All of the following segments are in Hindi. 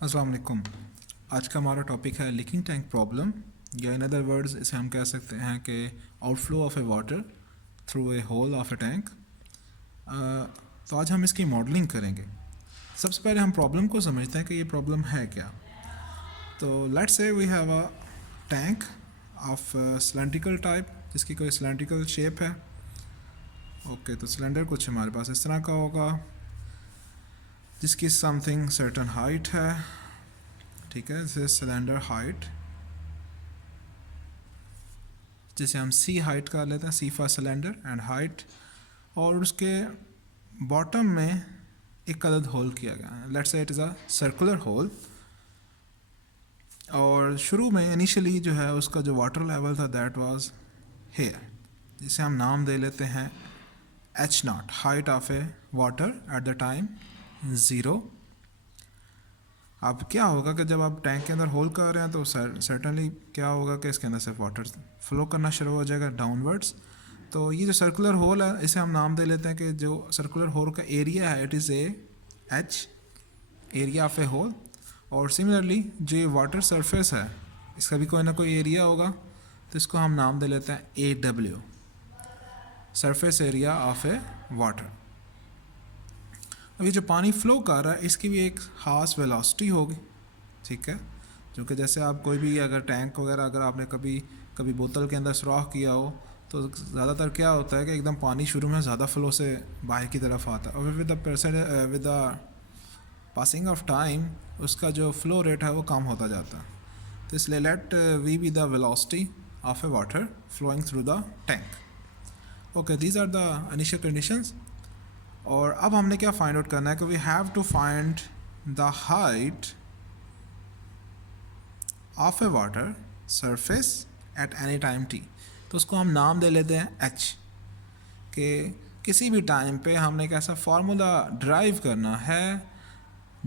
अस्सलाम वालेकुम। आज का हमारा टॉपिक है लीकिंग टैंक प्रॉब्लम, या इन अदर वर्ड्स इसे हम कह सकते हैं कि outflow of a water through a hole of a tank. तो आज हम इसकी मॉडलिंग करेंगे। सबसे पहले हम प्रॉब्लम को समझते हैं कि ये प्रॉब्लम है क्या। तो let's say we have a tank of cylindrical type, जिसकी कोई सिलेंड्रिकल शेप है। ओके, तो सिलेंडर कुछ हमारे पास इस तरह का होगा, जिसकी समथिंग सर्टन हाइट है। ठीक है, दिस सिलेंडर हाइट, जिसे हम सी हाइट कर लेते हैं, सी फॉर सिलेंडर एंड हाइट। और उसके बॉटम में एक अदद होल किया गया है। Let's say it is a circular hole. और शुरू में इनिशियली जो है उसका जो वाटर लेवल था दैट वाज हेयर, जिसे हम नाम दे लेते हैं H naught, height of a water at the time 0। अब क्या होगा कि जब आप टैंक के अंदर होल कर रहे हैं तो सर्टनली क्या होगा कि इसके अंदर से वाटर फ्लो करना शुरू हो जाएगा डाउनवर्ड्स। तो ये जो सर्कुलर होल है इसे हम नाम दे लेते हैं कि जो सर्कुलर होल का एरिया है it is A H, area of a hole. और सिमिलरली जो ये वाटर सरफेस है इसका भी कोई ना कोई एरिया होगा, तो इसको हम नाम दे लेते हैं A W, surface area of a water. अभी जो पानी फ़्लो कर रहा है इसकी भी एक ख़ास वेलोसिटी होगी। ठीक है, क्योंकि जैसे आप कोई भी अगर टैंक वगैरह अगर आपने कभी बोतल के अंदर सुराख किया हो तो ज़्यादातर क्या होता है कि एकदम पानी शुरू में ज़्यादा फ़्लो से बाहर की तरफ आता है, और with the passing of time उसका जो फ़्लो रेट है वो कम होता जाता है। तो इसलिए let V be the velocity of a water flowing through the tank. Okay, these are the initial conditions. और अब हमने क्या फाइंड आउट करना है कि we have to find the height of a water surface at any time T. तो उसको हम नाम दे लेते हैं एच, कि किसी भी टाइम पे हमने एक ऐसा फार्मूला ड्राइव करना है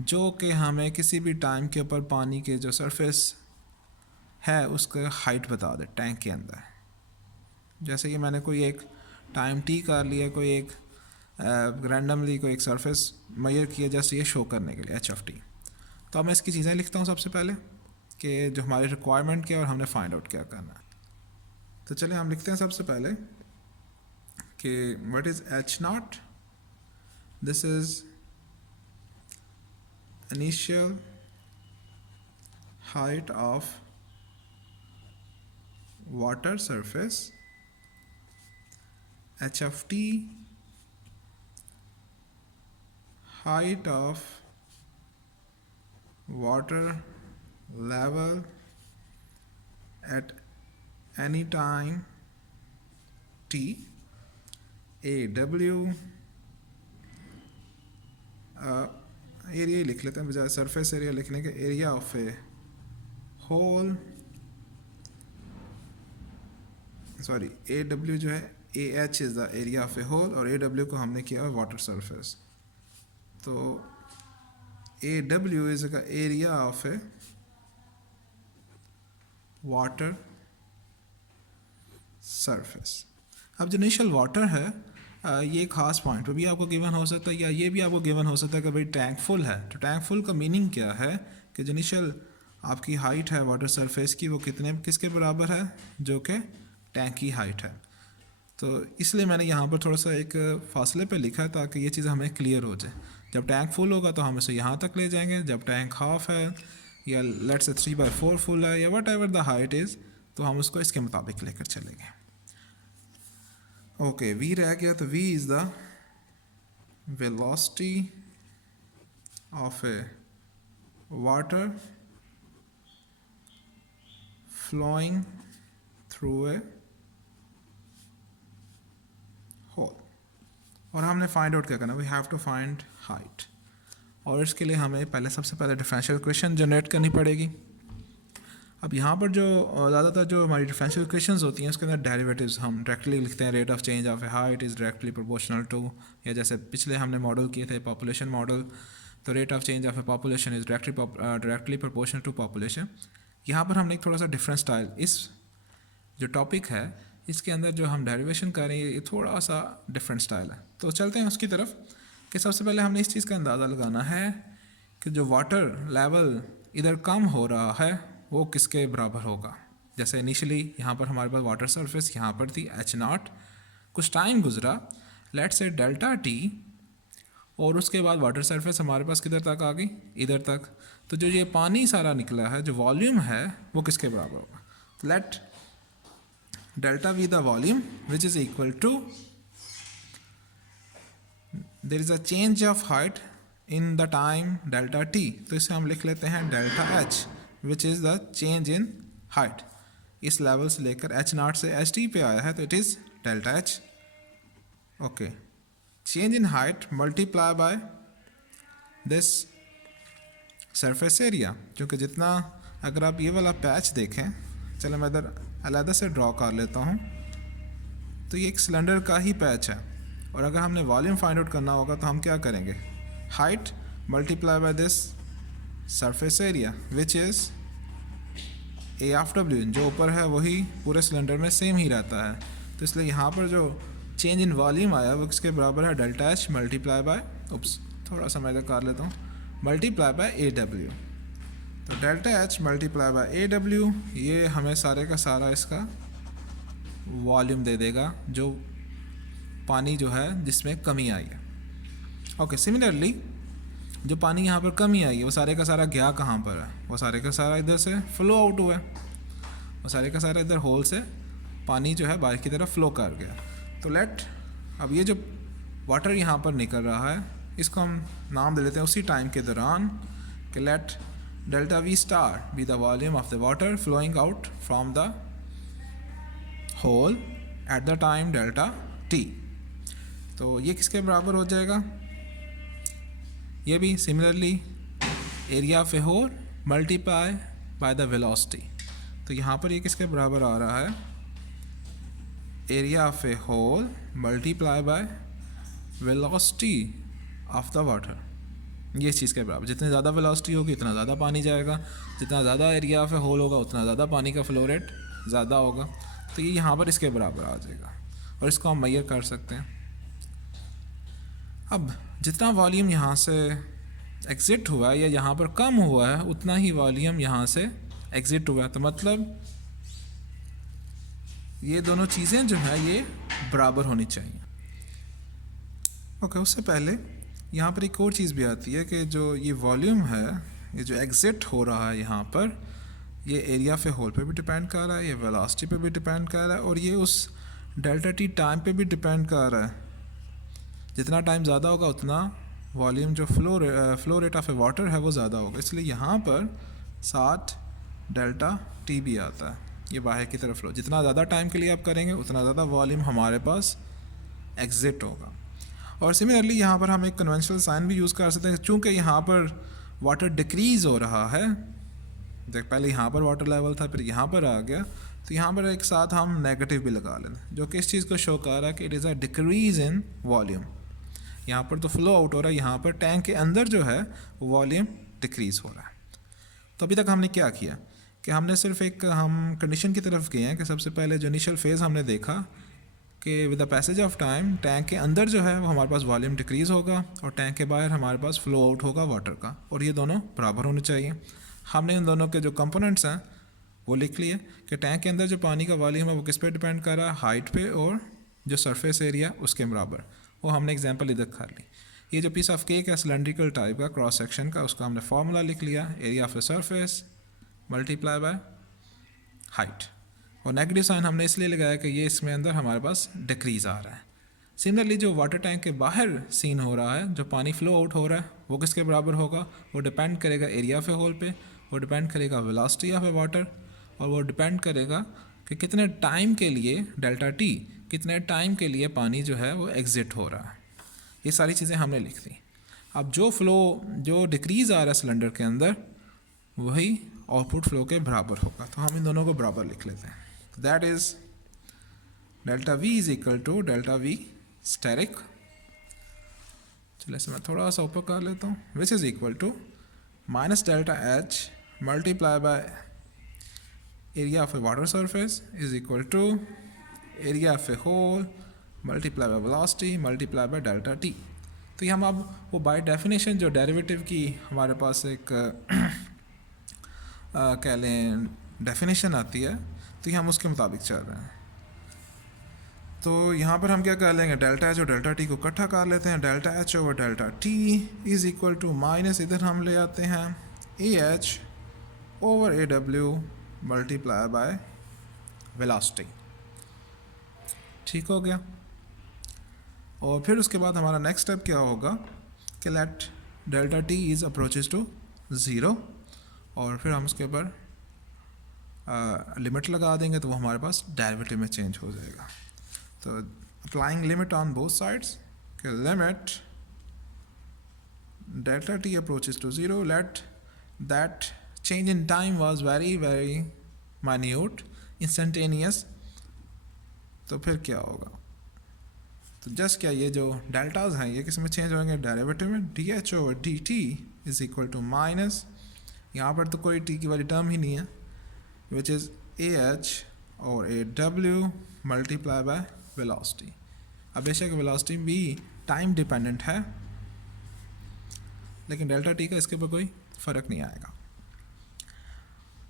जो कि हमें किसी भी टाइम के ऊपर पानी के जो सरफेस है उसका हाइट बता दे टैंक के अंदर। जैसे कि मैंने कोई एक टाइम टी कर लिया, कोई एक रैंडमली कोई एक सरफेस मेजर किया, जस्ट ये शो करने के लिए एच ऑफ टी। तो अब मैं इसकी चीज़ें लिखता हूँ सबसे पहले कि जो हमारी रिक्वायरमेंट क्या और हमने फाइंड आउट क्या करना है। तो चलिए हम लिखते हैं सबसे पहले कि what is H naught. This is initial height of water surface, H of T height of water level at any time t, AW area लिख लेते हैं बजाय सरफेस एरिया लिखने के, area of a hole, sorry AW जो है AH is the area of a hole और AW को हमने किया वाटर सरफेस। तो AW इज का area of a water surface. अब जो इनिशियल वाटर है ये खास पॉइंट पे भी आपको गिवन हो सकता है, या ये भी आपको गिवन हो सकता है कि भाई टैंक फुल है। तो टैंक फुल का मीनिंग क्या है कि जो इनिशियल आपकी हाइट है वाटर सरफेस की वो किसके बराबर है, जो कि टैंक की हाइट है। तो इसलिए मैंने यहाँ पर थोड़ा सा एक फासले पे लिखा है ताकि ये चीज़ हमें क्लियर हो जाए। जब टैंक फुल होगा तो हम इसे यहाँ तक ले जाएंगे, जब टैंक हाफ है या लेट्स से 3/4 फुल है या what ever the height is, तो हम उसको इसके मुताबिक लेकर चलेंगे। ओके, वी रह गया, तो V is the velocity of a water flowing through a hole. और हमने फाइंड आउट क्या करना, we have to find height. और इसके लिए हमें सबसे पहले डिफरेंशियल इक्वेशन जनरेट करनी पड़ेगी। अब यहाँ पर जो ज़्यादातर जो हमारी डिफरेंशियल इक्वेशंस होती हैं उसके अंदर डेरिवेटिव्स हम डायरेक्टली लिखते हैं, rate of change of a height is directly proportional to, या जैसे पिछले हमने मॉडल किए थे पॉपुलेशन मॉडल, तो rate of change of a population is directly proportional to population. यहाँ पर हमने एक थोड़ा सा डिफरेंट स्टाइल, इस जो टॉपिक है इसके अंदर जो हम डेरिवेशन कर रहे हैं ये थोड़ा सा डिफरेंट स्टाइल है। तो चलते हैं उसकी तरफ कि सबसे पहले हमने इस चीज़ का अंदाज़ा लगाना है कि जो वाटर लेवल इधर कम हो रहा है वो किसके बराबर होगा। जैसे इनिशियली यहाँ पर हमारे पास वाटर सरफेस यहाँ पर थी H0, कुछ टाइम गुजरा, लेट्स से डेल्टा टी, और उसके बाद वाटर सरफेस हमारे पास किधर तक आ गई, इधर तक। तो जो ये पानी सारा निकला है, जो वॉल्यूम है, वो किसके बराबर होगा। Let delta V the volume which is equal to, there is a change of height in the time delta T, तो इसे हम लिख लेते हैं delta H which is the change in height. इस लेवल से लेकर H0 से HT पे आया है तो it is delta H. Okay, change in height multiply by this surface area, क्योंकि जितना, अगर आप ये वाला पैच देखें, चलो मैं इधर अलग से ड्रॉ कर लेता हूँ, तो ये एक सिलेंडर का ही पैच है, और अगर हमने वॉल्यूम फाइंड आउट करना होगा तो हम क्या करेंगे, height multiply by this surface area which is a of W, जो ऊपर है वही पूरे सिलेंडर में सेम ही रहता है। तो इसलिए यहाँ पर जो चेंज इन वॉल्यूम आया वो किसके बराबर है, डेल्टा एच मल्टीप्लाई बाय, उप्स थोड़ा सा मैं इधर कर लेता हूँ, मल्टीप्लाई बाय ए डब्ल्यू। तो delta H multiply by A W, ये हमें सारे का सारा इसका वॉल्यूम दे देगा, जो पानी जो है जिसमें कमी आई है। ओके, सिमिलरली जो पानी यहाँ पर कमी आई है वो सारे का सारा गया कहाँ पर है, वो सारे का सारा इधर से फ्लो आउट हुआ है, वो सारे का सारा इधर होल से पानी जो है बाहर की तरफ फ्लो कर गया। तो लेट, अब ये जो वाटर यहाँ पर निकल रहा है इसको हम नाम दे लेते हैं उसी टाइम के दौरान कि let delta V star be the volume of the water flowing out from the hole at the time delta T. तो ये किसके बराबर हो जाएगा, ये भी similarly area of a hole multiply by the velocity. तो यहाँ पर ये किसके बराबर आ रहा है, area of a hole multiply by velocity of the water, ये चीज़ के बराबर। जितनी ज़्यादा वेलोसिटी होगी उतना ज़्यादा पानी जाएगा, जितना ज़्यादा एरिया ऑफ ए होल होगा उतना ज़्यादा पानी का फ्लो रेट ज़्यादा होगा। तो ये यहाँ पर इसके बराबर आ जाएगा और इसको हम मेजर कर सकते हैं। अब जितना वॉल्यूम यहाँ से एग्ज़िट हुआ है या यहाँ पर कम हुआ है उतना ही वॉल्यूम यहाँ से एग्ज़िट हुआ है, तो मतलब ये दोनों चीज़ें जो है ये बराबर होनी चाहिए। ओके, उससे पहले यहाँ पर एक और चीज़ भी आती है कि जो ये वॉल्यूम है, ये जो एग्ज़िट हो रहा है यहाँ पर, ये एरिया ऑफ ए होल पे भी डिपेंड कर रहा है, ये वेलोसिटी पे भी डिपेंड कर रहा है, और ये उस डेल्टा टी टाइम पे भी डिपेंड कर रहा है। जितना टाइम ज़्यादा होगा उतना वॉल्यूम जो flow rate of a water है वो ज़्यादा होगा, इसलिए यहाँ पर 60 डेल्टा टी भी आता है, ये बाहर की तरफ फ्लो। जितना ज़्यादा टाइम के लिए आप करेंगे उतना ज़्यादा वॉल्यूम हमारे पास एग्ज़िट होगा। और सिमिलरली यहाँ पर हम एक कन्वेंशनल साइन भी यूज़ कर सकते हैं, चूँकि यहाँ पर वाटर डिक्रीज़ हो रहा है, देख पहले यहाँ पर वाटर लेवल था फिर यहाँ पर आ गया, तो यहाँ पर एक साथ हम नेगेटिव भी लगा लें, जो कि इस चीज़ को शो कर रहा है कि it is a decrease in volume. यहाँ पर तो फ्लो आउट हो रहा है, यहाँ पर टैंक के अंदर जो है वॉल्यूम डिक्रीज़ हो रहा है। तो अभी तक हमने क्या किया कि हमने सिर्फ एक हम कंडीशन की तरफ गए हैं कि सबसे पहले जो इनिशियल फेज़ हमने देखा कि with the passage of time tank के अंदर जो है वो हमारे पास वॉल्यूम डिक्रीज़ होगा और टैंक के बाहर हमारे पास फ्लो आउट होगा वाटर का, और ये दोनों बराबर होने चाहिए। हमने इन दोनों के जो कंपोनेंट्स हैं वो लिख लिए कि टैंक के अंदर जो पानी का वॉल्यूम है वो किस पे डिपेंड कर रहा है, हाइट पे, और जो सरफेस एरिया उसके बराबर। वो हमने एग्जांपल इधर कर ली। ये जो पीस ऑफ केक है सिलेंड्रिकल टाइप का क्रॉस सेक्शन का, उसका हमने फार्मूला लिख लिया, area of a surface multiply by height, और नेगेटिव साइन हमने इसलिए लगाया कि ये इसमें अंदर हमारे पास डिक्रीज़ आ रहा है। सिमिलरली जो वाटर टैंक के बाहर सीन हो रहा है, जो पानी फ्लो आउट हो रहा है, वो किसके बराबर होगा, वो डिपेंड करेगा एरिया ऑफ ए होल पे, वो डिपेंड करेगा वेलोसिटी ऑफ ए वाटर, और वो डिपेंड करेगा कि कितने टाइम के लिए डेल्टा टी, कितने टाइम के लिए पानी जो है वो एग्ज़िट हो रहा है। ये सारी चीज़ें हमने लिख दी। अब जो डिक्रीज़ आ रहा है सिलेंडर के अंदर वही आउटपुट फ्लो के बराबर होगा, तो हम इन दोनों को बराबर लिख लेते हैं। That is delta V is equal to delta V asterisk, चलो इसे मैं थोड़ा सा ऊपर कर लेता हूँ, which is equal to minus delta H multiply by area of a water surface is equal to area of a hole multiply by velocity multiply by delta T. तो ये हम अब वो बाय डेफिनेशन जो डेरिवेटिव की हमारे पास एक कह लें डेफिनेशन आती है, तो ये हम उसके मुताबिक चल रहे हैं। तो यहाँ पर हम क्या कर लेंगे, डेल्टा एच और डेल्टा टी को इकट्ठा कर लेते हैं। Delta H over delta T is equal to minus, इधर हम ले आते हैं A H over A W multiply by velocity. ठीक हो गया। और फिर उसके बाद हमारा नेक्स्ट स्टेप क्या होगा कि let delta T is approaches to zero, और फिर हम उसके ऊपर लिमिट लगा देंगे, तो वो हमारे पास डेरिवेटिव में चेंज हो जाएगा। तो applying limit on both sides, कि limit delta T approaches to zero, let that change in time was very very minute, instantaneous. तो फिर क्या होगा, तो जस्ट क्या ये जो डेल्टाज हैं ये किस में चेंज होंगे, डेरिवेटिव में। D H over D T is equal to minus, यहाँ पर तो कोई टी की वाली टर्म ही नहीं है, विच इज़ ए एच और ए डब्ल्यू मल्टीप्लाई बाय वेलोसिटी। अब बेशक वेलोसिटी भी टाइम डिपेंडेंट है, लेकिन डेल्टा टी का इसके ऊपर कोई फ़र्क नहीं आएगा।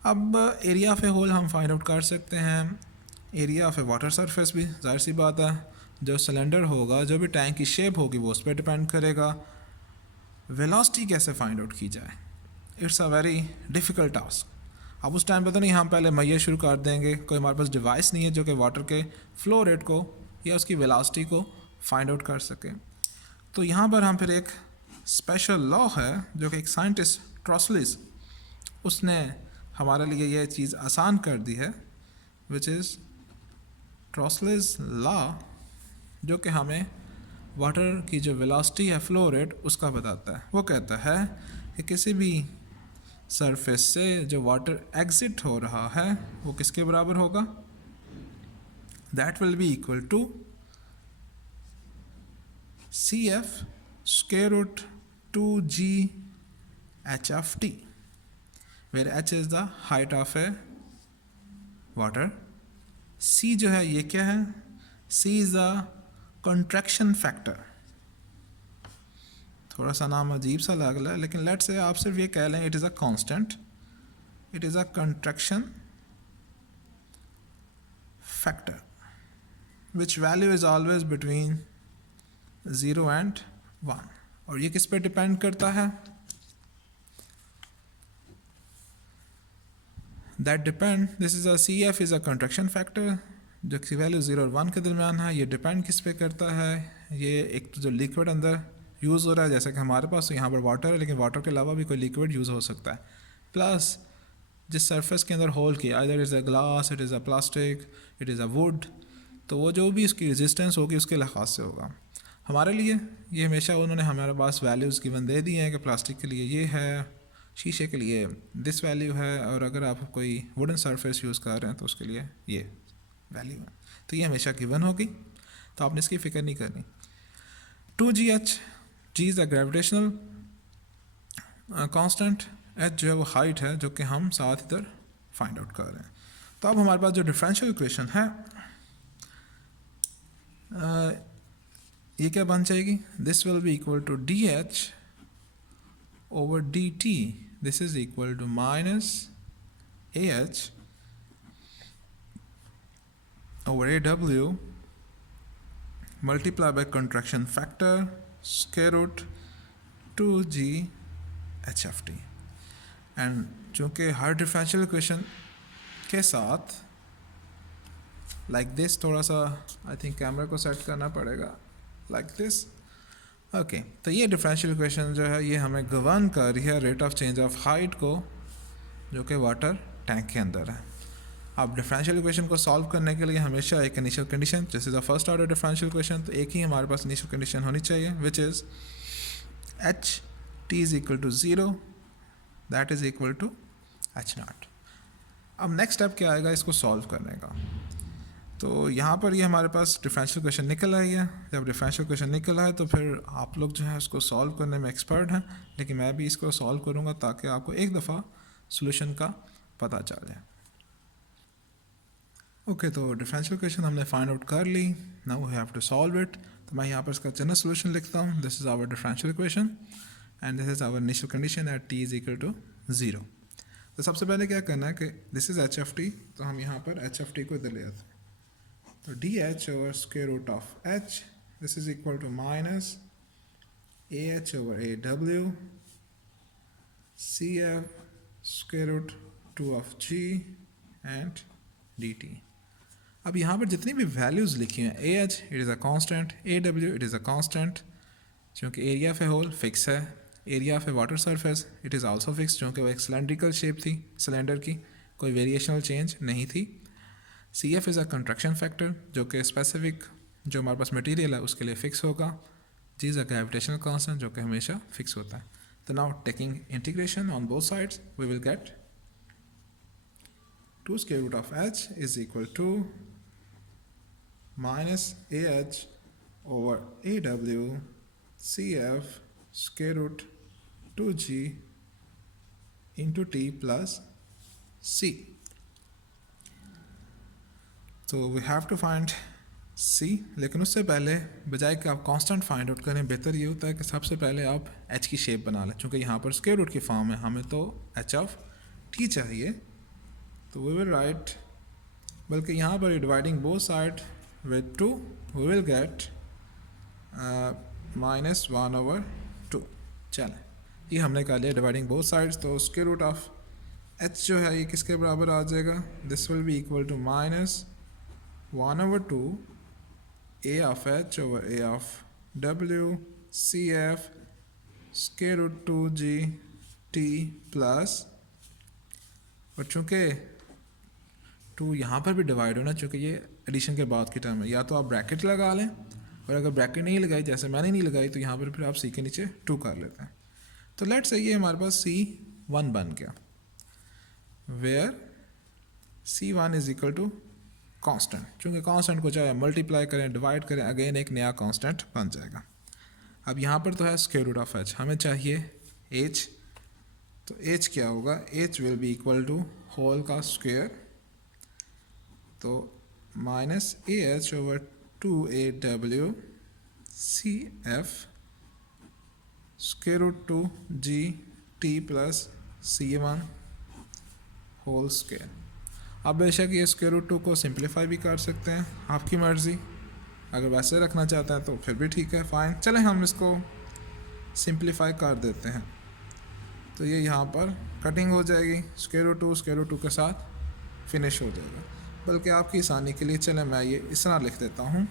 अब एरिया ऑफ ए होल हम फाइंड आउट कर सकते हैं। Area of a water surface भी जाहिर सी बात है, जो सिलेंडर होगा, जो भी टैंक की शेप होगी वो उस पर डिपेंड करेगा। वेलोसिटी कैसे फाइंड आउट की जाए, it's a very difficult task. अब उस टाइम पर तो नहीं, हम पहले मैया शुरू कर देंगे, कोई हमारे पास डिवाइस नहीं है जो कि वाटर के फ्लो रेट को या उसकी वेलोसिटी को फाइंड आउट कर सके। तो यहाँ पर हम फिर एक स्पेशल लॉ है जो कि एक साइंटिस्ट ट्रॉसलिस, उसने हमारे लिए यह चीज़ आसान कर दी है, विच इज़ ट्रॉसलिस लॉ, जो कि हमें वाटर की जो वेलोसिटी है, फ्लो रेट, उसका बताता है। वो कहता है कि किसी भी सरफेस से जो वाटर एग्जिट हो रहा है वो किसके बराबर होगा, that will be equal to C F square root 2g H of T, where H is the height of a water. C जो है ये क्या है, C is the contraction factor. थोड़ा सा नाम अजीब सा लग रहा है, लेकिन लेट से आप सिर्फ ये कह लें, it is a constant, it is a contraction factor which value is always between 0 and 1। और ये किस पे डिपेंड करता है, that depend, this is a C F is a contraction factor जो कि वैल्यू 0 और 1 के दरमियान है। ये डिपेंड किस पे करता है, ये एक तो जो लिक्विड अंदर यूज़ हो रहा है, जैसे कि हमारे पास तो यहाँ पर वाटर है, लेकिन वाटर के अलावा भी कोई लिक्विड यूज़ हो सकता है, प्लस जिस सरफेस के अंदर होल की, either is a glass, it is a plastic, it is a would, तो वो जो भी उसकी रेजिस्टेंस होगी उसके लिहाज से होगा। हमारे लिए ये हमेशा उन्होंने हमारे पास वैल्यूज़ गिवन दे दी हैं कि प्लास्टिक के लिए ये है, शीशे के लिए दिस वैल्यू है, और अगर आप कोई वुडन सरफेस यूज़ कर रहे हैं तो उसके लिए ये वैल्यू है। तो ये हमेशा गिवन होगी, तो आपने इसकी फ़िक्र नहीं करनी। 2gh, G is the gravitational constant, H जो है वो हाइट है, जो कि हम साथ इधर फाइंड आउट कर रहे हैं। तो अब हमारे पास जो डिफरेंशियल इक्वेशन है ये क्या बन जाएगी, this will be equal to D H over D T, this is equal to minus A H over AW multiply by contraction factor square root 2g HFT। And चूँकि हर डिफरेंशियल इक्वेशन के साथ लाइक दिस, थोड़ा सा आई थिंक कैमरा को सेट करना पड़ेगा लाइक दिस, ओके। तो ये डिफरेंशियल इक्वेशन जो है ये हमें गवर्न कर रही है rate of change of height को, जो कि वाटर टैंक के अंदर है। अब डिफरेंशियल इक्वेशन को सॉल्व करने के लिए हमेशा एक इनिशियल कंडीशन, जैसे the first order differential equation, तो एक ही हमारे पास इनिशियल कंडीशन होनी चाहिए, which is H T is equal to 0, that is equal to H naught. अब नेक्स्ट स्टेप क्या आएगा इसको सॉल्व करने का। तो यहाँ पर ये हमारे पास डिफरेंशियल इक्वेशन निकल आई है। जब डिफरेंशियल इक्वेशन निकल आए तो फिर आप लोग जो है उसको सॉल्व करने में एक्सपर्ट हैं, लेकिन मैं भी इसको सॉल्व करूँगा ताकि आपको एक दफ़ा सोल्यूशन का पता चल जाए। ओके, तो डिफरेंशियल इक्वेशन हमने फाइंड आउट कर ली. Now we have to solve it. तो मैं यहाँ पर इसका जनरल सोल्यूशन लिखता हूँ. This is our differential equation and this is our initial condition at t is equal to 0. तो सबसे पहले क्या करना है कि this is H F T, तो हम यहाँ पर एच एफ टी को इधर ले आते हैं. तो D H over square root of H, this is equal to minus A H over A W C F square root 2 of G and D T. अब यहाँ पर जितनी भी वैल्यूज़ लिखी हैं, A H it is a constant, A W it is a constant क्योंकि area of a hole fix है, area of a water surface it is also fix क्योंकि वो एक सिलेंड्रिकल शेप थी सिलेंडर की, कोई वेरिएशनल चेंज नहीं थी. C F is a contraction factor जो कि स्पेसिफिक जो हमारे पास मटेरियल है उसके लिए फ़िक्स होगा. G is a gravitational constant जो कि हमेशा फिक्स होता है. तो now taking integration on both sides we will get 2 square root of h is equal to minus ah over aw cf square root 2g into t plus c. So we have to find c, लेकिन उससे पहले बजाय कि आप कांस्टेंट फाइंड आउट करें, बेहतर ये होता है कि सबसे पहले आप h की शेप बना लें. चूँकि यहाँ पर स्क्वायर रूट की फॉर्म है, हमें तो h ऑफ t चाहिए. तो वी विल राइट, बल्कि यहाँ पर dividing both side with 2 we will get minus 1 over 2. चलें, ये हमने कर लिया डिवाइडिंग बोथ साइड्स. तो स्क्वायर रूट ऑफ h जो है ये किसके बराबर आ जाएगा? This will be equal to minus 1 over 2 a of h over a of w C F square root 2g t plus, और चूँकि 2 यहाँ पर भी डिवाइड होना, चूँकि ये एडिशन के बाद की टर्म है, या तो आप ब्रैकेट लगा लें, और अगर ब्रैकेट नहीं लगाई जैसे मैंने नहीं लगाई तो यहाँ पर फिर आप सी के नीचे 2 कर लेते हैं. तो लेट्स से ये हमारे पास C1 बन गया, where C1 is equal to constant. चूँकि कांस्टेंट को चाहे मल्टीप्लाई करें डिवाइड करें अगेन एक नया कांस्टेंट बन जाएगा. अब यहाँ पर तो है स्क्वायर रूट ऑफ h, हमें चाहिए h. तो h क्या होगा? h will be equal to whole का स्क्वायर, तो minus A H over 2aw C F square root 2g t plus C1 whole square. अब बेशक ये स्क्वायर रूट 2 को सिंप्लीफाई भी कर सकते हैं, आपकी मर्ज़ी. अगर वैसे रखना चाहते हैं तो फिर भी ठीक है, फ़ाइन. चलें हम इसको सिंप्लीफाई कर देते हैं. तो ये यहाँ पर कटिंग हो जाएगी, स्क्वायर रूट 2 के साथ फिनिश हो जाएगा. बल्कि आपकी आसानी के लिए चलें मैं ये इस तरह लिख देता हूँ,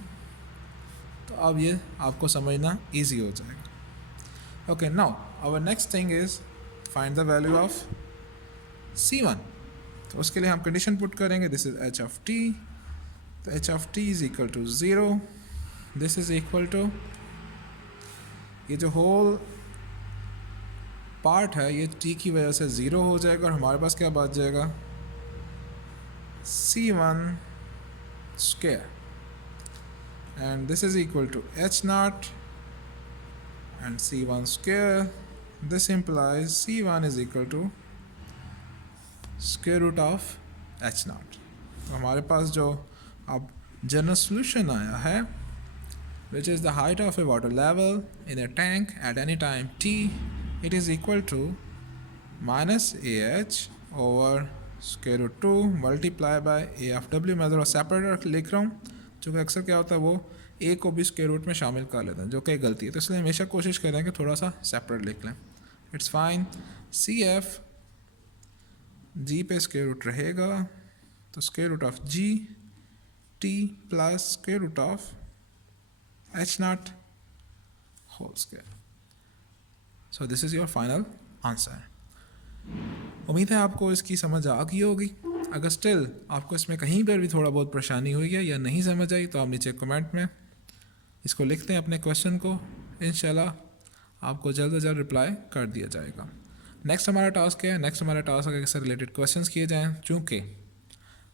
तो अब ये आपको समझना इजी हो जाएगा. Okay, now our next thing is find the value of C1. तो उसके लिए हम कंडीशन पुट करेंगे. This is h of t, तो h of t is equal to 0. This is equal to, ये जो होल पार्ट है ये t की वजह से 0 हो जाएगा, और हमारे पास क्या बच जाएगा? C1 square, and this is equal to h naught and C1 square. This implies C1 is equal to square root of h naught. तो हमारे पास जो अब जनरल सॉल्यूशन आया है, which is the height of a water level in a tank at any time t, it is equal to minus ah over square root 2 multiply by A of W. मैं ज़रा सेपरेट लिख रहा हूँ, क्योंकि अक्सर क्या होता है वो ए को भी स्क्वायर रूट में शामिल कर लेते हैं, जो कि गलती है. तो इसलिए हमेशा कोशिश करें कि थोड़ा सा सेपरेट लिख लें. It's fine. C F G पे स्क्वायर रूट रहेगा, तो square root of G T plus square root of H naught whole square. So this is your final answer. उम्मीद है आपको इसकी समझ आ गई होगी. अगर स्टिल आपको इसमें कहीं पर भी थोड़ा बहुत परेशानी हुई है या नहीं समझ आई तो आप नीचे कमेंट में इसको लिखते हैं अपने क्वेश्चन को. इंशाल्लाह आपको जल्द से जल्द रिप्लाई कर दिया जाएगा. नेक्स्ट हमारा टास्क क्या है? नेक्स्ट हमारा टास्क है इससे रिलेटेड क्वेश्चंस किए जाएं, चूँकि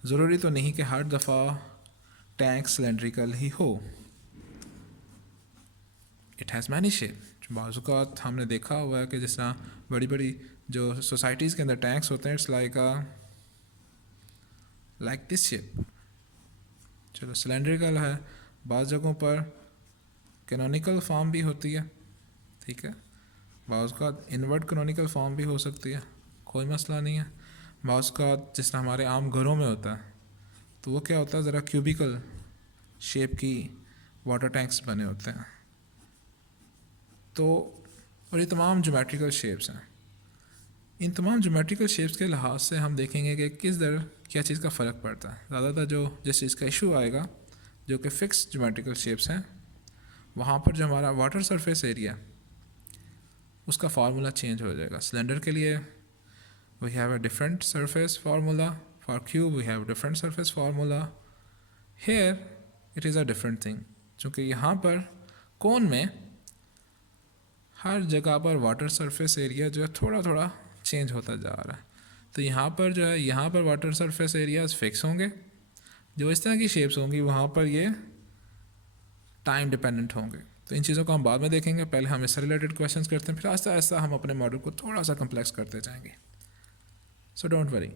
ज़रूरी तो नहीं कि हर दफ़ा टैंक सिलेंड्रिकल ही हो. It has many shape. बाज़ हमने देखा हुआ है कि जिस तरह बड़ी बड़ी जो सोसाइटीज़ के अंदर टैंक्स होते हैं, इट्स लाइक दिस शेप. चलो सिलेंड्रिकल है, बाज़ जगहों पर कैनोनिकल फॉर्म भी होती है, ठीक है, बाज़ का इन्वर्ट कैनोनिकल फॉर्म भी हो सकती है, कोई मसला नहीं है। बाज़ का जिस तरह हमारे आम घरों में होता है तो वो क्या होता है, ज़रा क्यूबिकल शेप की वाटर टैंक्स बने होते हैं। तो और ये तमाम ज्योमेट्रिकल शेप्स हैं। इन तमाम ज्योमेट्रिकल शेप्स के लिहाज से हम देखेंगे कि किस दर क्या चीज़ का फ़र्क पड़ता है। ज़्यादातर जो जिस चीज़ का इशू आएगा जो कि फ़िक्स ज्योमेट्रिकल शेप्स हैं, वहाँ पर जो हमारा वाटर सरफेस एरिया उसका फार्मूला चेंज हो जाएगा। सिलेंडर के लिए we have a different surface formula, for cube we have different surface formula, here it is a different thing. चूँकि यहाँ पर कोन में हर जगह पर वाटर सरफेस एरिया जो है थोड़ा थोड़ा चेंज होता जा रहा है, तो यहाँ पर जो है यहाँ पर वाटर सरफेस एरियाज फिक्स होंगे, जो इस तरह की शेप्स होंगी वहाँ पर ये टाइम डिपेंडेंट होंगे। तो इन चीज़ों को हम बाद में देखेंगे, पहले हम इससे रिलेटेड क्वेश्चंस करते हैं, फिर आहिस्ता आहिस्ता हम अपने मॉडल को थोड़ा सा कम्प्लेक्स करते जाएंगे। So don't worry.